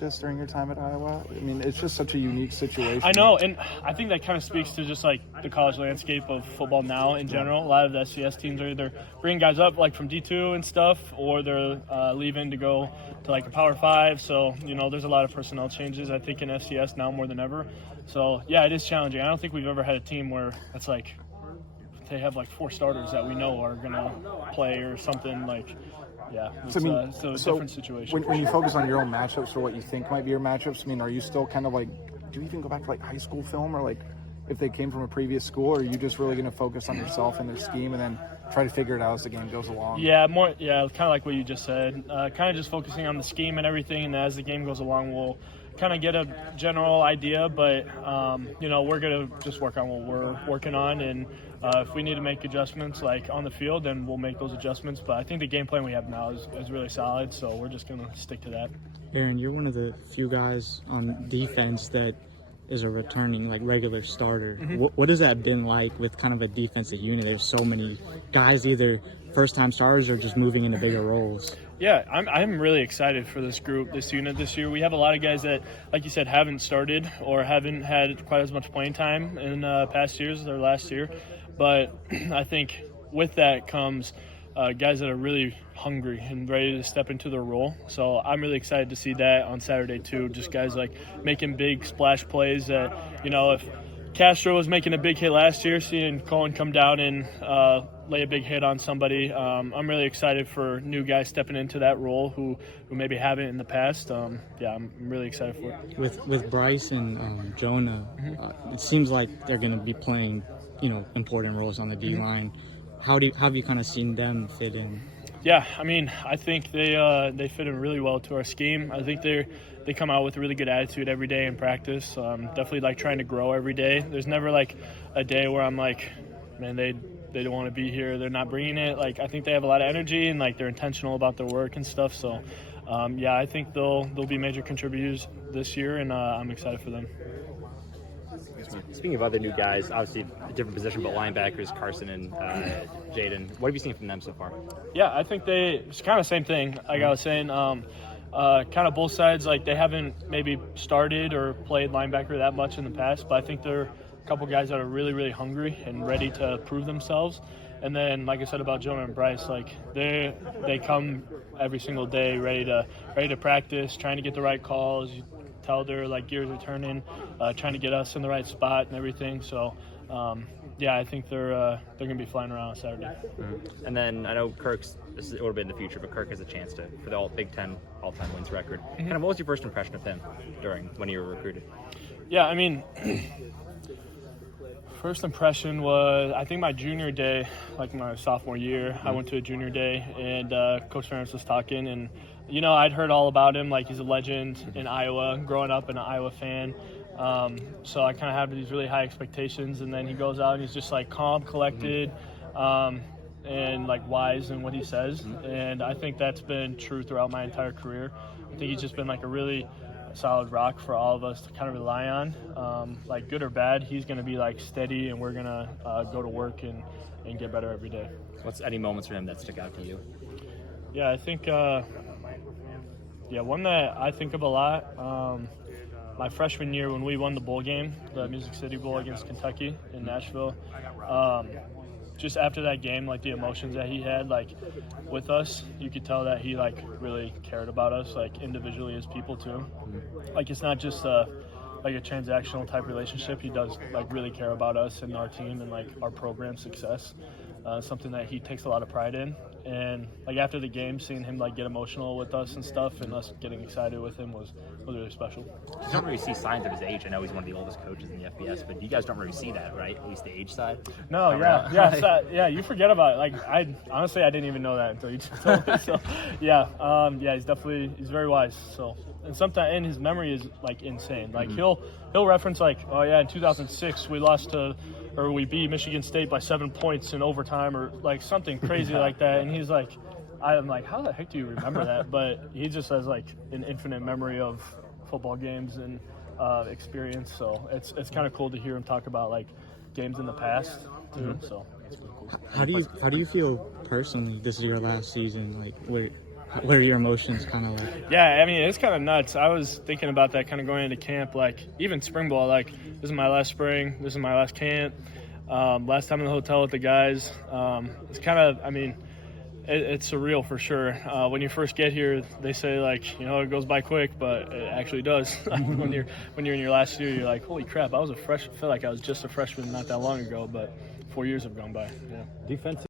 this during your time at Iowa? I mean, it's just such a unique situation. I know, and I think that kind of speaks to just like the college landscape of football now in general. A lot of the SCS teams are either bringing guys up like from D2 and stuff, or they're leaving to go to like a Power 5. So, there's a lot of personnel changes, I think, in FCS now more than ever. So, yeah, it is challenging. I don't think we've ever had a team where it's like they have like 4 starters that we know are going to play or something like. Yeah, it's a different situation. When you focus on your own matchups or what you think might be your matchups, I mean, are you still kind of like, do you even go back to like high school film or like if they came from a previous school, or are you just really going to focus on yourself and their scheme and then try to figure it out as the game goes along? Yeah, kind of like what you just said. Kind of just focusing on the scheme and everything, and as the game goes along, we'll kind of get a general idea, but we're going to just work on what we're working on, and if we need to make adjustments like on the field, then we'll make those adjustments. But I think the game plan we have now is really solid, so we're just going to stick to that. Aaron, you're one of the few guys on defense that is a returning regular starter. Mm-hmm. What has that been like with kind of a defensive unit? There's so many guys, either first-time starters or just moving into bigger roles. Yeah, I'm really excited for this group, this unit this year. We have a lot of guys that, like you said, haven't started or haven't had quite as much playing time in past years or last year. But I think with that comes guys that are really hungry and ready to step into their role. So I'm really excited to see that on Saturday too. Just guys like making big splash plays that, if Castro was making a big hit last year, seeing Cohen come down and lay a big hit on somebody. I'm really excited for new guys stepping into that role who maybe haven't in the past. I'm really excited for it. With Bryce and Jonah, it seems like they're going to be playing, important roles on the D-line. How have you kind of seen them fit in? Yeah, I mean, I think they fit in really well to our scheme. I think they come out with a really good attitude every day in practice. Definitely trying to grow every day. There's never a day where I'm like, man, they don't want to be here. They're not bringing it. I think they have a lot of energy and they're intentional about their work and stuff. So, I think they'll be major contributors this year, and I'm excited for them. Speaking of other new guys, obviously a different position, but linebackers, Carson and Jaden. What have you seen from them so far? Yeah, I think it's kind of the same thing. Like I was saying, kind of both sides. They haven't maybe started or played linebacker that much in the past, but I think they're a couple guys that are really, really hungry and ready to prove themselves. And then, like I said about Jonah and Bryce, they come every single day ready to practice, trying to get the right calls. Tell their gears are turning, trying to get us in the right spot and everything. So, I think they're going to be flying around on Saturday. Mm-hmm. And then I know Kirk's, this is a little bit in the future, but Kirk has a chance for the Big Ten all-time wins record. Mm-hmm. Kind of what was your first impression of him when you were recruited? Yeah, I mean, first impression was, I think my junior day, my sophomore year, mm-hmm. I went to a junior day, and Coach Ferentz was talking, and I'd heard all about him, he's a legend in Iowa, growing up an Iowa fan. So I kind of had these really high expectations, and then he goes out and he's just calm, collected, and wise in what he says. And I think that's been true throughout my entire career. I think he's just been a really solid rock for all of us to kind of rely on. Good or bad, he's going to be steady, and we're going to go to work and get better every day. What's any moments for him that stick out to you? Yeah, I think one that I think of a lot, my freshman year when we won the bowl game, the Music City Bowl against Kentucky in Nashville, just after that game, the emotions that he had, with us, you could tell that he, really cared about us, individually as people too. It's not just a transactional type relationship. He does, really care about us and our team and, our program success. Something that he takes a lot of pride in. And after the game, seeing him get emotional with us and stuff, and us getting excited with him was really special. You don't really see signs of his age. I know he's one of the oldest coaches in the FBS, but you guys don't really see that, right? At least the age side. No, you forget about it. I honestly didn't even know that until you just told me. So he's very wise. So, and sometimes, and his memory is insane. He'll reference in 2006 we beat Michigan State by 7 points in overtime, or something crazy like that. And he's I'm how the heck do you remember that? But he just has an infinite memory of football games and experience. So it's kind of cool to hear him talk about games in the past too. Mm-hmm. So it's pretty cool. How do you feel personally? This is your last season. What are your emotions kind of like? Yeah, I mean, it's kind of nuts. I was thinking about that kind of going into camp, like even spring ball, like this is my last spring, this is my last camp, last time in the hotel with the guys. It's kind of, I mean, it's surreal for sure. When you first get here, they say like, it goes by quick, but it actually does. when you're in your last year, you're like, holy crap, I feel like I was just a freshman not that long ago, but 4 years have gone by. Yeah. Defensive